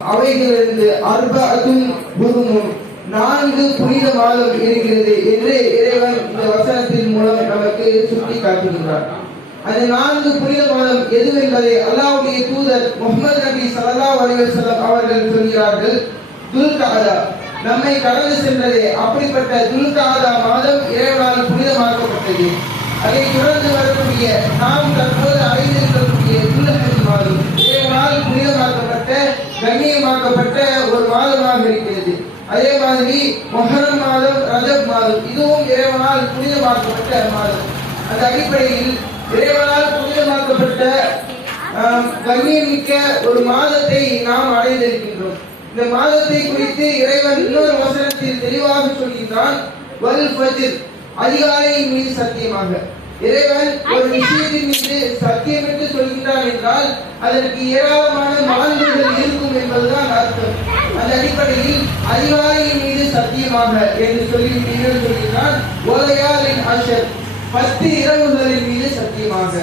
அவைகளிலிருந்து அர்பஅத்துன் குருமும் நான்கு புனித மாதம் இருக்கிறது என்று இறைவன் இந்த வசனத்தின் மூலம் நமக்கு சுட்டி காட்டுகின்றார் அந்த நான்கு புனித மாதம் எது என்பதை அல்லாவுடைய தூதர் முகமது நபி சல்லா அலைஹி அவர்கள் சொல்கிறார்கள். துல்காதா நம்மை கடந்து சென்றதே அப்படிப்பட்ட துல்காதா மாதம் இறைவனால் புனிதமாக்கப்பட்டது. அதை தொடர்ந்து வரக்கூடிய நாம் தற்போது அடைந்திருக்கக்கூடிய துல்ஹஜ் மாதம் இறைவனால் புனிதமாக்கப்பட்ட கண்ணியமாக்கப்பட்ட ஒரு மாதமாக இருக்கிறது. அதே மாதிரி மொஹரம் மாதம் ரஜப் மாதம் இதுவும் இறைவனால் புனிதமாக்கப்பட்ட மாதம். அந்த அடிப்படையில் இறைவனால் புனிதமாக்கப்பட்ட கண்ணியமிக்க ஒரு மாதத்தை நாம் அடைந்திருக்கின்றோம். இந்த மாதத்தை குறித்து இறைவன் இன்னொரு வசனத்தில் தெளிவாக சொல்கின்றான் வல் ஃபஜ்ர். அதிகாரியின் மீது சத்தியமாக. இறைவன் ஒரு விஷயத்தின் மீது சத்தியமிட்டு சொல்கின்றான் என்றால் அதற்கு ஏராளமான மாண்புகள் இருக்கும் என்பதுதான் அர்த்தம் அந்த அடிப்படையில் அதிகாலையின் மீது சத்தியமாக என்று சொல்லி இன்னொரு சொல்கின்றான் ஓலையாரின் அஷர் பத்து இரவுகளின் மீது சத்தியமாக.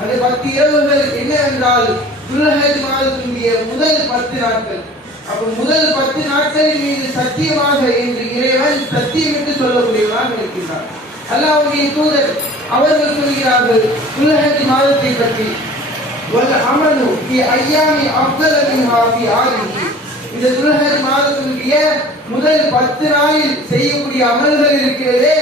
அந்த பத்து இரவுகள் என்ன என்றால் துல்ஹஜ் மாதத்தினுடைய முதல் பத்து நாட்கள். அப்ப முதல் பத்து நாட்களின் மீது சத்தியமாக என்று இறைவன் சத்தியம் என்று சொல்லக்கூடியவனாக இருக்கின்றார் அல்லாவுடைய தூதர் அவர்கள் சொல்கிறார்கள் துல்ஹஜ் மாதத்தை பற்றி வல் அமலு ஐயாமி அஃதல மின்ஹா ஃபி ஆலிஹி இந்த துல்ஹஜ் மாதத்தினுடைய முதல் பத்து நாளில் செய்யக்கூடிய அமல்கள் இருக்கிறது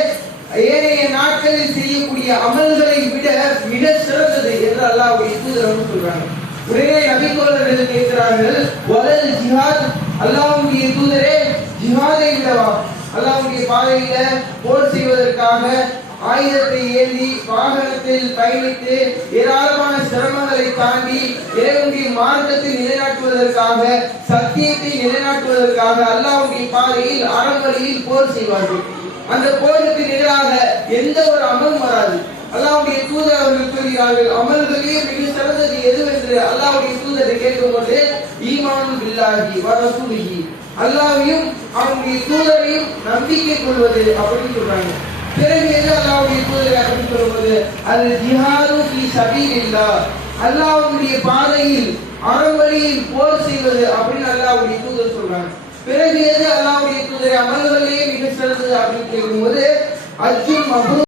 ஏனைய நாட்களில் செய்யக்கூடிய அமல்களை விட மிக சிறந்தது என்று அல்லாஹ் தூதர் சொல்றாங்க. உடனே நபிக்கோளர்கள் கேட்கிறார்கள் வலல் ஜிஹாத். அல்லாஹ்வுடைய தூதரே ஜிஹாதை விடவா. அல்லாஹ்வுடைய பாதையில போர் செய்வதற்காக ஆயுதத்தை ஏந்தி பயணித்து ஏராளமான சிரமங்களை தாண்டி இறைவனுடைய மார்க்கத்தை நிலைநாட்டுவதற்காக சத்தியத்தை நிலைநாட்டுவதற்காக அல்லாவுடைய பாதையில் அறவழியில் போர் செய்வார்கள். அந்த போருக்கு எதிராக எந்த ஒரு அமலும் வராது. அல்லாவுடைய தூதர் அவர்கள் கூறுகிறார்கள் அமல்களிலே மிக சிறந்தது எதுவென்று? அல்லாவுடைய தூதரை கேட்கும்போது ஈமான் பில்லாஹி வ அல்லாவையும் அவனுடைய தூதரையும் நம்பிக்கை கொள்வது அப்படின்னு சொல்றாங்க. பிறகு எது அல்லாஹ்வுடைய தூதரை அப்படின்னு சொல்லும்போது அது ஜிஹாது ஃபி சபீலில்லாஹ். அல்லாஹ்வுடைய பாதையில் அறவழியில் போர் செய்வது அப்படின்னு அல்லாஹ்வுடைய தூதர் சொல்றாங்க. பிறகு எது அல்லாஹ்வுடைய தூதரை அமல்களிலே மிக சிறந்தது அப்படின்னு கேட்கும்போது அர்ஜுன் மபு